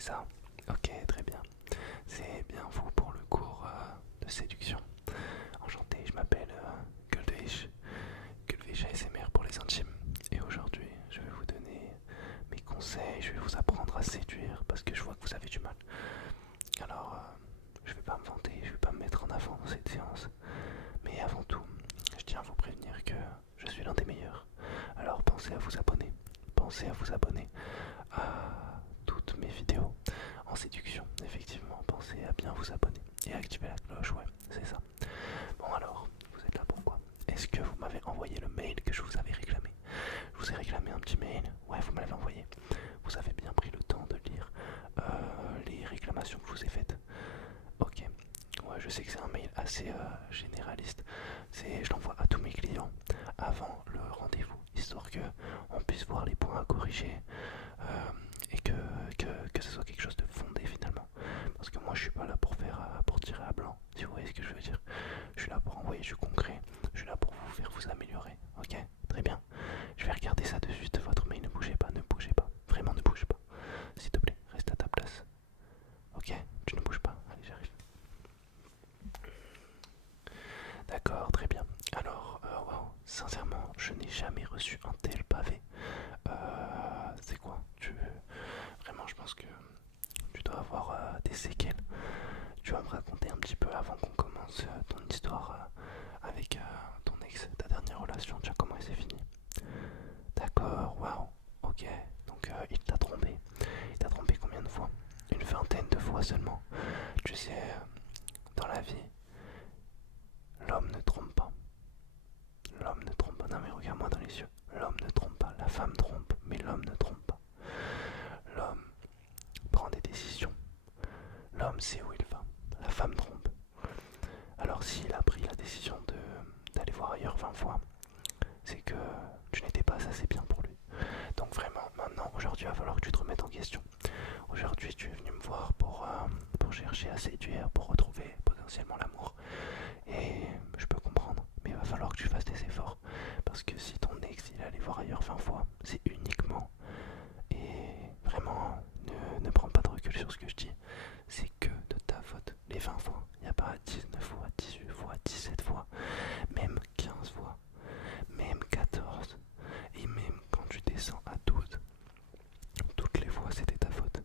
c'est ça. Ok, très bien. C'est bien vous pour le cours de séduction. Enchanté, je m'appelle Gulvich ASMR pour les intimes. Et aujourd'hui, je vais vous donner mes conseils, je vais vous apprendre à séduire parce que je vois que vous avez du mal. Alors, je vais pas me vanter, je vais pas me mettre en avant dans cette séance. Mais avant tout, je tiens à vous prévenir que je suis l'un des meilleurs. Alors pensez à vous abonner. Pensez à vous abonner à toutes mes vidéos en séduction. Effectivement, pensez à bien vous abonner et à activer la cloche, ouais, c'est ça. Bon alors, vous êtes là pourquoi? Est-ce que vous m'avez envoyé le mail que je vous avais réclamé? Je vous ai réclamé un petit mail, ouais, vous me l'avez envoyé. Vous avez bien pris le temps de lire les réclamations que je vous ai faites. Ok, ouais, je sais que c'est un mail assez généraliste. Je l'envoie à tous mes clients avant le rendez-vous, histoire que on puisse voir les points à corriger et que ce soit quelque chose de fondé finalement. Parce que moi je suis pas là pour pour tirer à blanc, si vous voyez ce que je veux dire. Je suis là pour envoyer du concret, je suis là pour vous faire vous améliorer. Ok, très bien. Je vais regarder ça de suite, votre mail, ne bougez pas, vraiment ne bouge pas. S'il te plaît, reste à ta place. Ok, tu ne bouges pas, allez j'arrive. D'accord, très bien. Alors, waouh, sincèrement, je n'ai jamais reçu un tel pavé. C'est quoi? Vraiment, je pense que tu dois avoir des séquelles. Tu vas me raconter un petit peu avant qu'on commence ton histoire avec ton ex, ta dernière relation, déjà comment elle s'est finie. D'accord, waouh, ok. Donc il t'a trompé. Il t'a trompé combien de fois? Une vingtaine de fois seulement. Tu sais, dans la vie, l'homme ne trompe pas. L'homme ne trompe pas. Non mais regarde-moi dans les yeux. L'homme ne trompe pas. La femme trompe, mais l'homme ne trompe pas. L'homme prend des décisions. L'homme sait où il va. La femme trompe. Alors s'il a pris la décision d'aller voir ailleurs 20 fois, c'est que tu n'étais pas assez bien pour lui. Donc vraiment, maintenant, aujourd'hui, il va falloir que tu te remettes en question. Aujourd'hui, tu es venu me voir pour chercher à séduire, pour retrouver potentiellement l'amour. Et je peux comprendre, mais il va falloir que tu fasses des efforts. Parce que si ton ex, il est allé voir ailleurs 20 fois, c'est uniquement, et vraiment, ne prends pas de recul sur ce que je dis, c'est que de ta faute. Les 20 fois, il n'y a pas 19 fois, 18 fois, 17 fois, même 15 fois, même 14, et même quand tu descends à 12, toutes les fois c'était ta faute.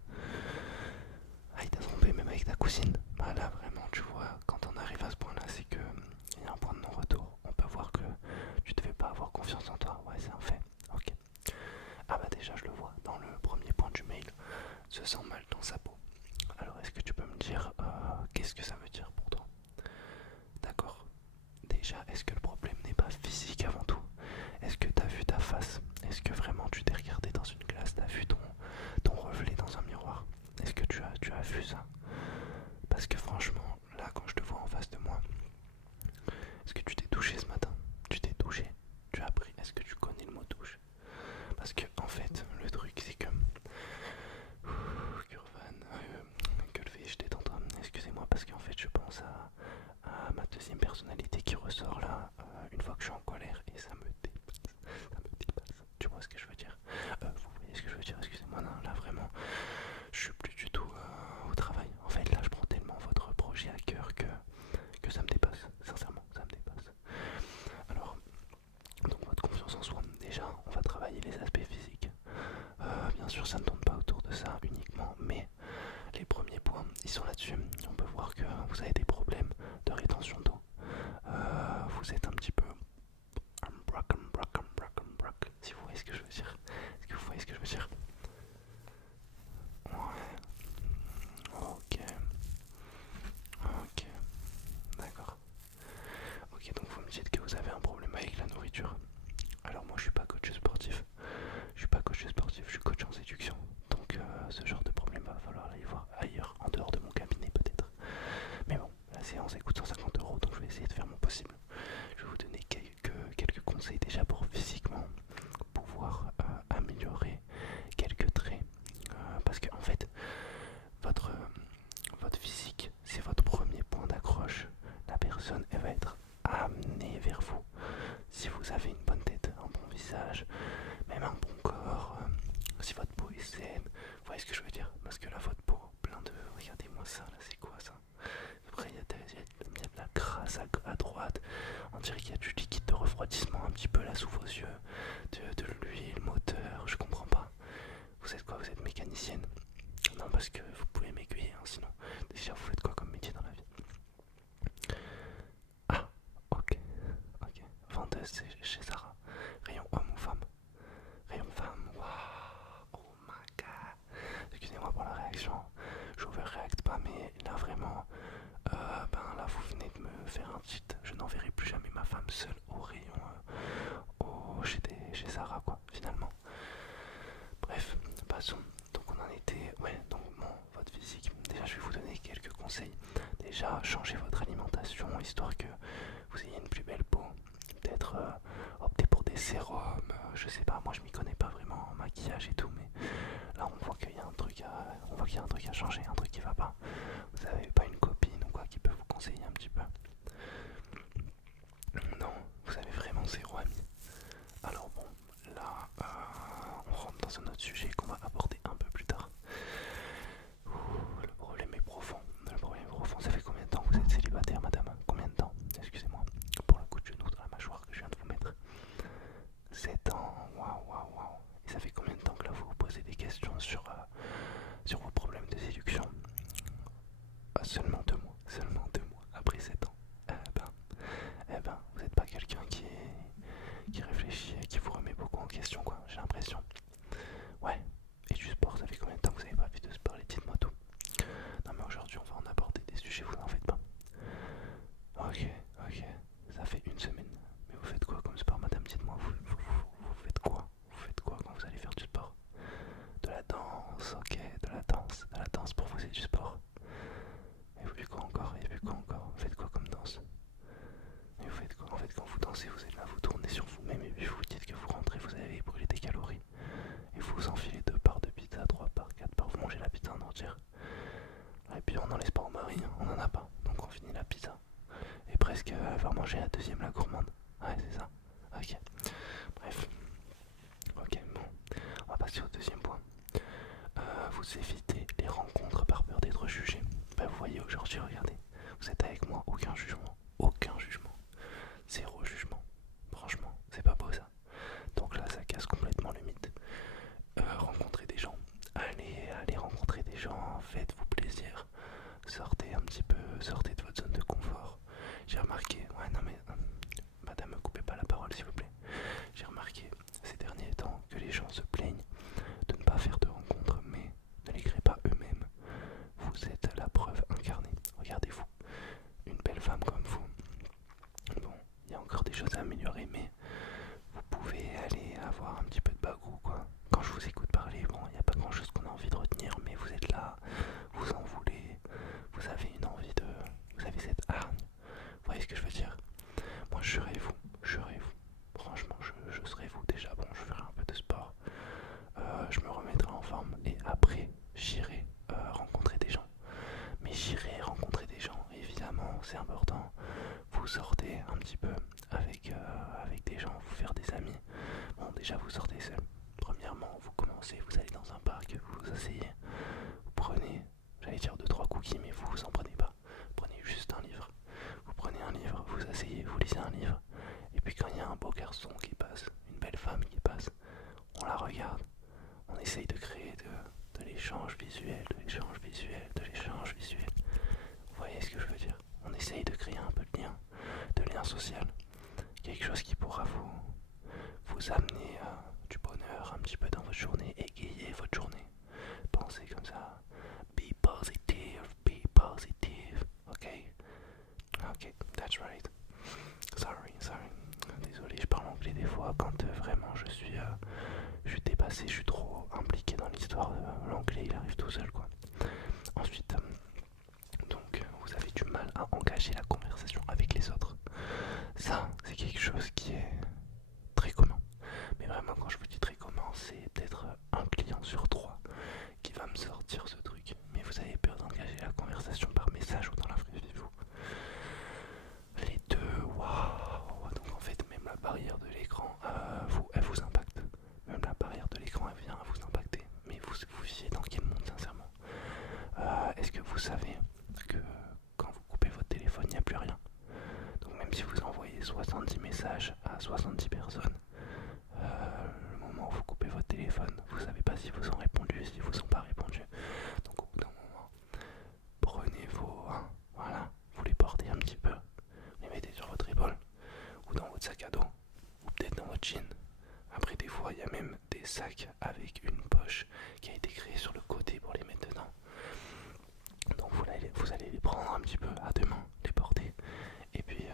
Ah, il t'a trompé même avec ta cousine. Bah là vraiment tu vois, quand on arrive à ce point là, c'est que il y a un point de non-retour. On peut voir que tu devais pas avoir confiance en toi, ouais c'est un fait. Ok. Ah bah déjà je le vois dans le premier point du mail, se sent mal dans sa peau. Alors est-ce que tu peux me dire qu'est-ce que ça veut dire pour toi? D'accord. Déjà, est-ce que le problème n'est pas physique avant tout? Est-ce que tu as vu ta face? Est-ce que vraiment tu t'es regardé dans une glace? Tu as vu ton reflet dans un miroir? Est-ce que tu as vu ça? Parce que franchement, là quand je te vois en face de moi, est-ce que tu t'es douché ce matin? Tu t'es douché? Tu as appris? Est-ce que tu connais le mot douche? Parce que en fait, le truc c'est que... Kurvan, que le fais, je détends-toi. Excusez-moi parce qu'en fait je pense à ma deuxième personnalité qui ressort là une fois que je suis en colère et ça me dépasse, ça me dépasse. Tu vois ce que je veux dire? Vous voyez ce que je veux dire? Excusez-moi, non, là vraiment, je suis plus du tout au travail. En fait, là, je prends tellement votre projet à cœur que ça me dépasse. Sincèrement, ça me dépasse. Alors, donc votre confiance en soi. Déjà, on va travailler les aspects physiques. Bien sûr, ça ne tourne pas autour de ça uniquement, mais les premiers points, ils sont là-dessus. On peut voir que vous avez des problèmes de rétention d'eau. Vous êtes un petit peu si vous voyez ce que je veux dire. Est-ce que vous voyez ce que je veux dire? Ouais. Ok. Ok. D'accord. Ok, donc vous me dites que vous avez un problème avec la nourriture. Alors moi je suis pas coach sportif. Je suis pas coach sportif, je suis coach en séduction. Donc ce genre de problème va falloir aller voir ailleurs, en dehors de mon cabinet peut-être. Mais bon, la séance elle coûte 150 euros, donc je vais essayer de faire mon possible. Je vais vous donner quelques conseils déjà pour physiquement pouvoir améliorer ça là, c'est quoi ça? Après, il y a de la crasse à droite. On dirait qu'il y a du liquide de refroidissement un petit peu là sous vos yeux. De l'huile, moteur, je comprends pas. Vous êtes quoi? Vous êtes mécanicienne? Non, parce que vous pouvez m'aiguiller, hein, sinon. Déjà, vous faites quoi comme métier dans la vie? Ah, ok, ok. Vendeuse chez Zara. Rayon homme ou femme? Rayon femme, waouh, oh my god. Excusez-moi pour la réaction. Je overreacte pas, mais là vraiment, ben là vous venez de me faire un titre. Je n'enverrai plus jamais ma femme seule au rayon, chez Zara quoi, finalement. Bref, passons. Donc on en était, ouais, donc bon, votre physique. Déjà je vais vous donner quelques conseils. Déjà, changez votre alimentation, histoire que vous ayez une plus belle peau. Peut-être opter pour des sérums, je sais pas, moi je m'y connais pas vraiment en maquillage et tout, mais là on voit qu'il y a un truc à changer, un truc qui va pas. Vous avez pas une copine ou quoi qui peut vous conseiller un petit peu? Non, vous avez vraiment zéro ami. Alors bon, là on rentre dans un autre sujet qu'on va aborder un peu plus tard. Ouh, le problème est profond. Le problème est profond. Ça fait combien de temps que vous êtes célibataire, madame? Combien de temps? Excusez-moi pour le coup de genou dans la mâchoire que je viens de vous mettre. 7 ans, waouh, waouh, waouh. Et ça fait combien de temps que là vous vous posez des questions sur vos problèmes de séduction? Seulement 2 mois, seulement 2 mois, après 7 ans. Eh ben, vous n'êtes pas quelqu'un qui réfléchit et qui vous remet beaucoup en question, quoi, j'ai l'impression. Ouais, et du sport, ça fait combien de temps que vous n'avez pas fait de sport? Dites-moi tout. Non mais aujourd'hui, on va en aborder des sujets, vous n'en faites pas. Ok, ok, ça fait une semaine. Mais vous faites quoi comme sport, madame? Dites-moi, vous faites quoi? Vous faites quoi quand vous allez faire du sport? De la danse, ok, de la danse. De la danse pour vous, c'est du sport. Et puis quoi encore? Et puis quoi encore? Vous faites quoi comme danse? Et vous faites quoi? En fait, quand vous dansez, vous êtes là, vous tournez sur vous-même et puis vous dites que vous rentrez, vous avez brûlé des calories. Et vous vous enfilez 2 parts de pizza, 3 parts, 4 parts, vous mangez la pizza en entière. Et puis on n'en laisse pas au mari, hein, on en a pas. Donc on finit la pizza. Et presque elle va manger la deuxième, la gourmande. Ouais, c'est ça. Ok. Bref. Ok, bon. On va passer au deuxième point. Vous évitez les rencontres par peur d'être jugé. Bah, vous voyez aujourd'hui, regardez. Vous êtes avec moi, aucun jugement. Aucun jugement. Zéro jugement. Franchement, c'est pas beau ça. Donc là, ça casse complètement le mythe. Rencontrer des gens. Allez rencontrer des gens, faites-vous plaisir. Sortez un petit peu, sortez de votre zone de confort. J'ai remarqué, ouais non mais madame, me coupez pas la parole s'il vous plaît. J'ai remarqué ces derniers temps que les gens se plaignent de ne pas faire de rencontres, mais ne les créent pas eux-mêmes. Vous êtes la preuve incarnée. Regardez-vous, une belle femme comme vous. Bon, il y a encore des choses à améliorer, mais vous pouvez aller avoir un petit peu de bagou quoi. Quand je vous écoute parler, bon, il n'y a pas grand chose qu'on a envie de retenir, mais vous êtes là, vous en voulez, vous avez une envie de... Vous avez cette hargne. Vous voyez ce que je veux dire? Moi, je serai vous. Franchement, je serai vous. Déjà, bon, je ferai un peu de sport. Je me remettrai en forme et après, j'irai rencontrer des gens. Mais j'irai rencontrer des gens, évidemment, c'est important. Vous sortez un petit peu avec des gens, vous faire des amis. Bon, déjà, vous sortez seul. Premièrement, vous commencez, vous allez dans un parc, vous vous asseyez, vous prenez, j'allais dire 2-3 cookies, mais vous en prenez pas. Prenez juste un livre. Vous prenez un livre, vous asseyez, vous lisez un livre. Et puis quand il y a un beau garçon qui passe, une belle femme qui passe, on la regarde. On essaye de créer de l'échange visuel, de l'échange visuel, de l'échange visuel. Vous voyez ce que je veux dire? On essaye de créer un peu de lien social. Quelque chose qui pourra vous amener du bonheur un petit peu dans votre journée, égayer votre journée. Pensez comme ça. Be positive, be positive. Ok? Ok, that's right. Sorry. Désolé, je parle anglais des fois quand vraiment je suis dépassé, je suis trop impliqué dans l'histoire. L'anglais il arrive tout seul quoi. Ensuite, donc vous avez du mal à engager la conversation avec les autres. Ça, c'est quelque chose qui est très commun. Mais vraiment, quand je vous dis très commun, c'est peut-être un client sur 3 qui va me sortir ce truc. Mais vous avez peur d'engager la conversation par message ou dans la vraie vie, vous. Les deux, waouh. Donc en fait, même la barrière de l'écran, elle vous impacte. Même la barrière de l'écran, elle vient à vous impacter. Mais vous vivez dans quel monde, sincèrement? Est-ce que vous savez sac avec une poche qui a été créée sur le côté pour les mettre dedans. Donc vous allez les prendre un petit peu à deux mains, les porter, et puis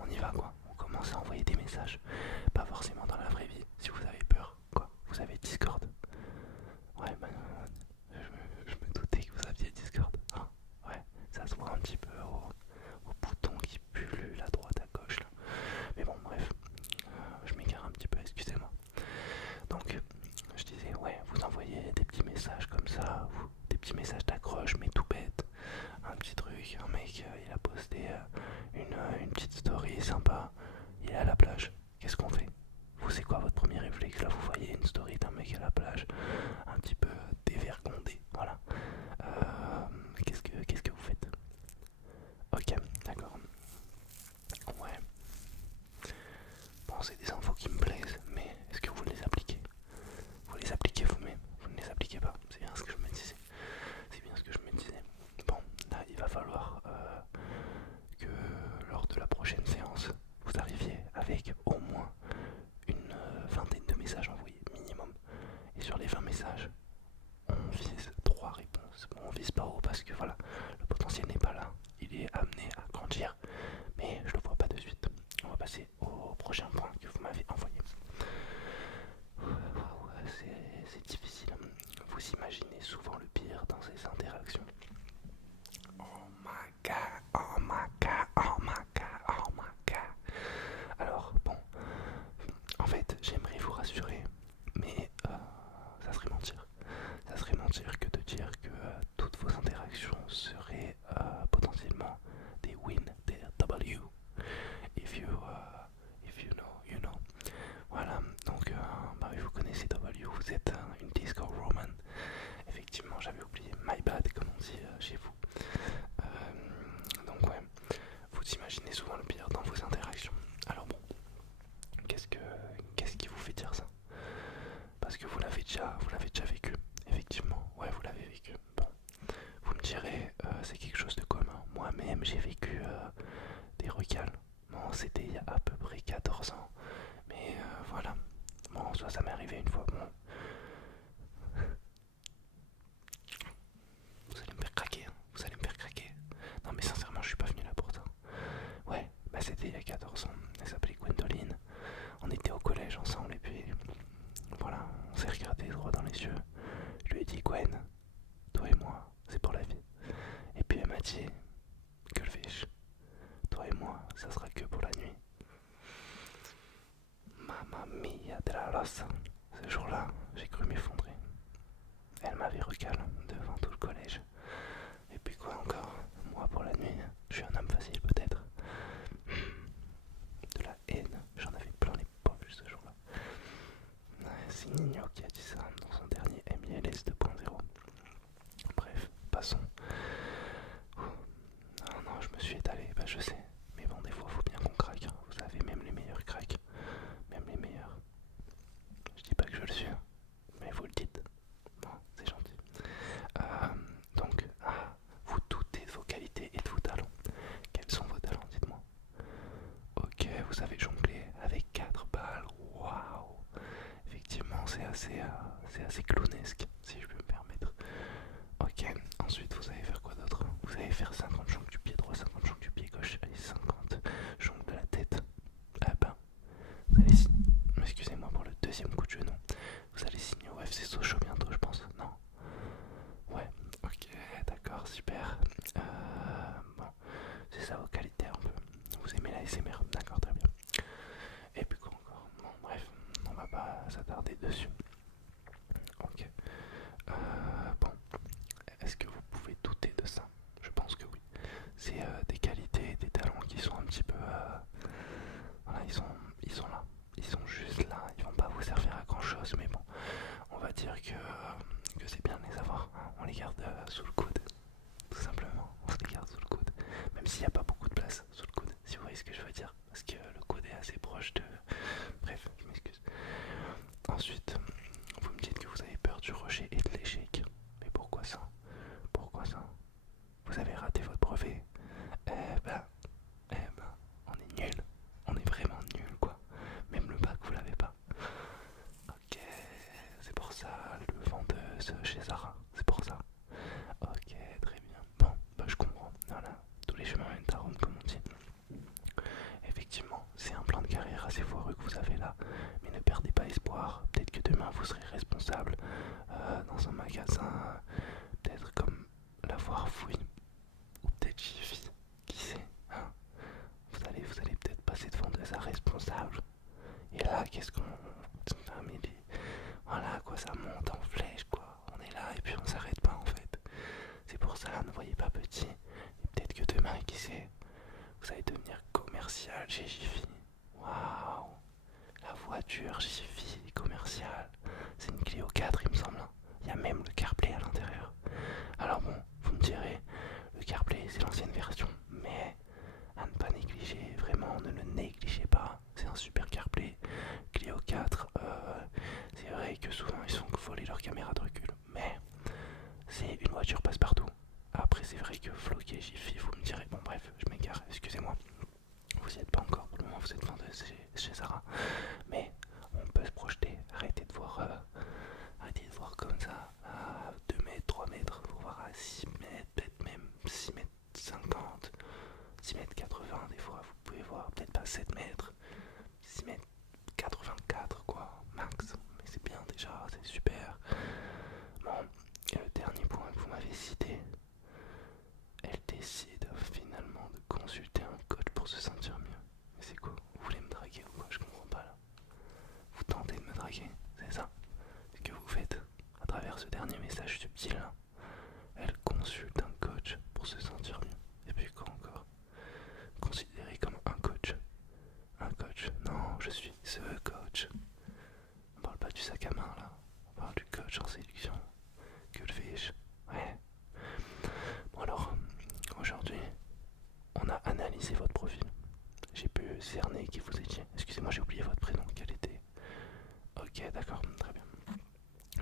on y va quoi. On commence à envoyer des messages, pas forcément dans la vraie vie, si vous avez peur quoi. Vous avez Discord. Ouais, bah, je me doutais que vous aviez Discord. Hein, ouais, ça se voit un petit peu au bouton qui pullule à droite à gauche là. Mais bon, bref, je m'égare un petit peu, excusez-moi. Donc, je disais, ouais, vous envoyez des petits messages comme ça, des petits messages d'accroche, mais tout bête. Un petit truc, un mec, il a posté une petite story sympa, il est à la plage. Qu'est-ce qu'on fait? Vous, c'est quoi votre premier réflexe? Là, vous voyez une story d'un mec à la plage, un petit peu dévergondé, voilà. Qu'est-ce que vous faites? Ok, d'accord. Ouais. Bon, c'est des infos qui me plaisent, mais est-ce que vous les appliquez? Vous les appliquez vous-même? Vous ne les appliquez pas? C'est bien ce que je me disais. C'est bien ce que je me disais. Bon, là, il va falloir que lors de la prochaine séance, vous arriviez avec au moins une vingtaine de messages envoyés, minimum. Et sur les 20 messages, on vise 3 réponses. Bon, on vise pas haut parce que voilà, le potentiel n'est pas là. Il est amené à grandir, mais je le vois pas de suite. On va passer au prochain point que vous m'avez envoyé. C'est difficile. Vous imaginez souvent le pire dans ces interactions. Oh my god, oh my god, oh my god, oh my god. Alors, bon, en fait, j'aimerais vous rassurer, mais ça serait mentir. Ça serait mentir que de dire que toutes vos interactions seraient potentiellement des win, des W. If you know, you know. Voilà, donc bah, vous connaissez W, vous êtes une disco woman. Effectivement, j'avais oublié, my bad, comme on dit chez vous. Donc ouais, vous imaginez souvent le pire dans vos interactions. Alors bon, qu'est-ce qui vous fait dire ça? Parce que vous l'avez déjà vécu. Effectivement, ouais, vous l'avez vécu. Bon, vous me direz, c'est quelque chose de commun. Moi-même, j'ai vécu des recals. Bon, c'était il y a à peu près 14 ans. Mais voilà. Bon, ça m'est arrivé une fois. Bon. Vous allez me faire craquer, hein. Vous allez me faire craquer. Non mais sincèrement, je suis pas venu là pour ça. Ouais, bah c'était il y a 14 ans. Elle s'appelait Gwendoline. On était au collège ensemble et puis voilà, on s'est regardé droit dans les yeux. Je lui ai dit Gwen, toi et moi, c'est pour la vie. Et puis elle m'a dit, que le fais-je? Toi et moi, ça sera que pour la nuit. Mamma mia de la rosa. Ce jour-là, j'ai cru m'effondrer. Elle m'avait recalé devant tout le collège. Et puis quoi encore? Moi pour la nuit, je suis un homme facile peut-être. De la haine, j'en avais plein les poches ce jour-là. C'est Nino qui a dit ça dans son dernier MLS 2.0. Bref, passons. Non, non, je me suis étalé, bah je sais. Mais bon, des fois, faut bien qu'on craque. Hein. Vous savez, même les meilleurs craquent. Même les meilleurs. Je dis pas que je le suis, hein, mais vous le dites. Bon, c'est gentil. Donc, vous doutez de vos qualités et de vos talents. Quels sont vos talents, dites-moi. Ok, vous savez jongler avec 4 balles. Waouh. Effectivement, c'est assez clownesque, si je peux me permettre. Ok, ensuite vous allez faire quoi d'autre? Vous allez faire 50 jongles du pied droit, 50 jongles du pied gauche, allez 50 jongles de la tête. Ah ben, vous allez excusez-moi pour le deuxième coup de genou. Vous allez signer au FC Sochaux bientôt, je pense. Non? Ouais, ok, d'accord, super. Bon, c'est ça vos qualités un peu. Vous aimez la SMR, d'accord, très bien. Et puis quoi encore? Bon, bref, on va pas s'attarder dessus. Ok. Bon, est-ce que vous pouvez douter de ça? Je pense que oui. C'est des qualités, des talents qui sont un petit peu... voilà, ils sont là. Ils sont juste là. Ils vont pas vous servir à grand chose, mais bon, on va dire que c'est bien de les avoir. Hein. On les garde sous le coude. Tout simplement, on se les garde sous le coude. Même s'il n'y a pas beaucoup de place sous le coude, si vous voyez ce que je veux dire. Parce que le coude est assez proche de... Bref, je m'excuse. Ensuite, vous me dites que vous avez peur du rejet et de l'échec. Mais pourquoi ça? Pourquoi ça? Vous avez raté votre brevet? Eh ben, on est nul. On est vraiment nul, quoi. Même le bac, vous l'avez pas. Ok, vendeuse chez Zara, c'est pour ça. Ok, très bien. Bon, bah je comprends. Voilà, tous les chemins mènent à Rome, comme on dit. Effectivement, c'est un plan de carrière assez foireux que vous avez là, mais ne perdez pas espoir. Peut-être que demain vous serez responsable dans un magasin, peut-être comme la foire fouille, ou peut-être Jiffy, qui sait, hein. Vous allez peut-être passer de vendeuse à responsable. Et là, qu'est-ce qu'on... Ah, mais voilà quoi, ça monte en flèche quoi. On est là et puis on s'arrête pas en fait. C'est pour ça, ne voyez pas petit. Et peut-être que demain, qui sait, vous allez devenir commercial chez Jiffy. Waouh, la voiture Jiffy commerciale. C'est une Clio 4 il me semble. Il y a même le CarPlay à l'intérieur. Alors bon, vous me direz, le CarPlay c'est l'ancienne version, mais à ne pas négliger, vraiment ne le négligez pas. C'est un super CarPlay. Clio 4, c'est vrai que souvent ils sont volés leur caméra de recul, mais c'est une voiture passe-partout. Après c'est vrai que floquer Jiffy, vous me direz, bon bref, je m'égare, excusez-moi. Vous n'y êtes pas encore, pour le moment vous êtes vendeuse chez Zara, mais on peut se projeter, arrêtez de voir comme ça, à 2 mètres, 3 mètres, faut voir à 6 mètres, peut-être même 6 mètres 50, 6 mètres 80 des fois, vous pouvez voir, peut-être pas 7 mètres, 6 mètres 84 quoi, max, mais c'est bien déjà, c'est super. Bon, et le dernier point que vous m'avez cité, elle décide finalement de consulter un coach pour se sentir mieux. Mais c'est quoi? Vous voulez me draguer ou quoi? Je comprends pas là. Vous tentez de me draguer, c'est ça? Ce que vous faites à travers ce dernier message subtil là. Elle consulte un coach pour se sentir mieux. Et puis quoi encore? Considéré comme un coach. Un coach? Non, je suis ce coach. On parle pas du sac à main là. On parle du coach en séduction. Que le fais-je? Ouais. Bon alors, aujourd'hui, on a analysé votre profil. J'ai pu cerner qui vous étiez. Excusez-moi, j'ai oublié votre prénom. Quel était? Ok, d'accord, très bien.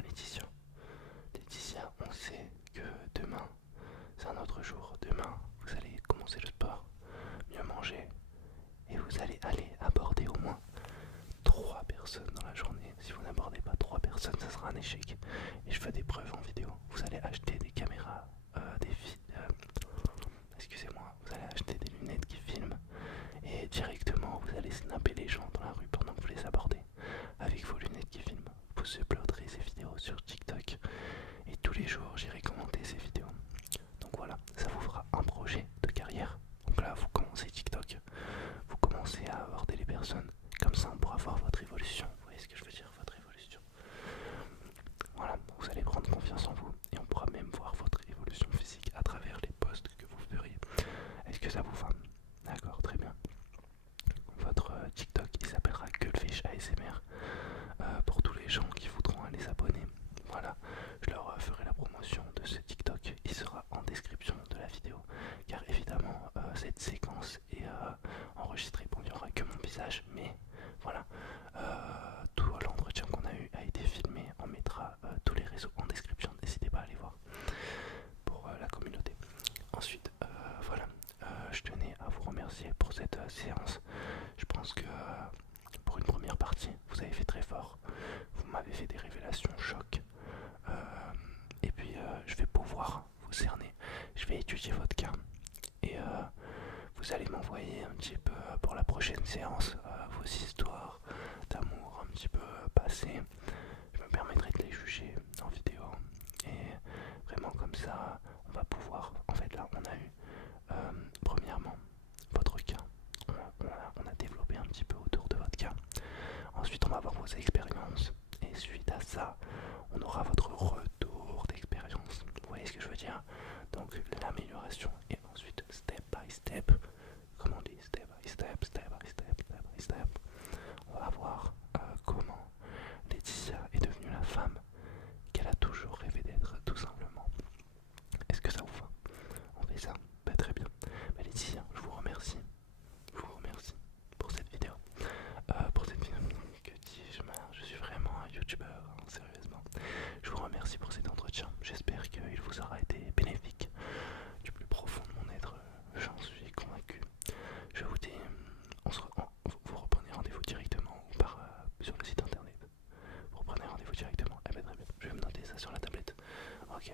Laetitia. Laetitia, on sait que demain, c'est un autre jour. Demain, vous allez commencer le sport, mieux manger, et vous allez aller aborder au moins 3 personnes dans la journée. Si vous n'abordez pas 3 personnes, ça sera un échec. Et je fais des preuves en vidéo. Vous allez acheter des caméras, excusez-moi, vous allez acheter des lunettes qui filment et directement vous allez snapper les gens dans la rue pendant que vous les abordez avec vos lunettes qui filment. Vous uploaderez ces vidéos sur TikTok et tous les jours j'irai commenter ces vidéos. Donc voilà, ça vous fera un projet de carrière. Donc là vous commencez TikTok, vous commencez à aborder les personnes, comme ça on pourra voir votre évolution. Vous voyez ce que je veux dire, votre évolution. Voilà, vous allez prendre confiance en vous et on pourra même voir votre évolution physique à travers les posts que vous feriez. Est-ce que ça vous va? D'accord, très bien. Votre TikTok il s'appellera Gullfish ASMR pour tous les gens qui voudront aller s'abonner. Voilà, je leur ferai la promotion de ce TikTok. Il sera en description de la vidéo car évidemment cette séquence est enregistrée. Bon, il n'y aura que mon visage, mais voilà, tout l'entretien qu'on a eu a été filmé. On mettra tous les réseaux en description. N'hésitez pas à aller voir pour la communauté. Ensuite, voilà, je tenais à vous remercier pour cette séance. Je pense que pour une première partie, vous avez fait très fort. Vous m'avez fait des révélations choc. Et puis, je vais pouvoir vous cerner. Je vais étudier votre cas. Et vous allez m'envoyer un petit peu pour la prochaine séance vos histoires d'amour un petit peu passées. Je me permettrai de les juger en vidéo. Et vraiment comme ça, on va pouvoir... En fait là, on a eu premièrement votre cas. On a développé un petit peu autour de votre cas. Ensuite, on va voir vos expériences. Et suite à ça, on aura votre retour d'expérience. Vous voyez ce que je veux dire? Donc l'amélioration. Et ensuite, step by step. Comme on dit, step by step, step by step, step by step. On va voir comment Laetitia est devenue la femme qu'elle a toujours rêvé d'être, tout simplement. Est-ce que ça vous va? On fait ça? Bah, très bien. Bah, Laetitia, je vous remercie. Je vous remercie pour cette vidéo. Que dis-je, je suis vraiment un youtubeur, hein, sérieusement. Je vous Ok.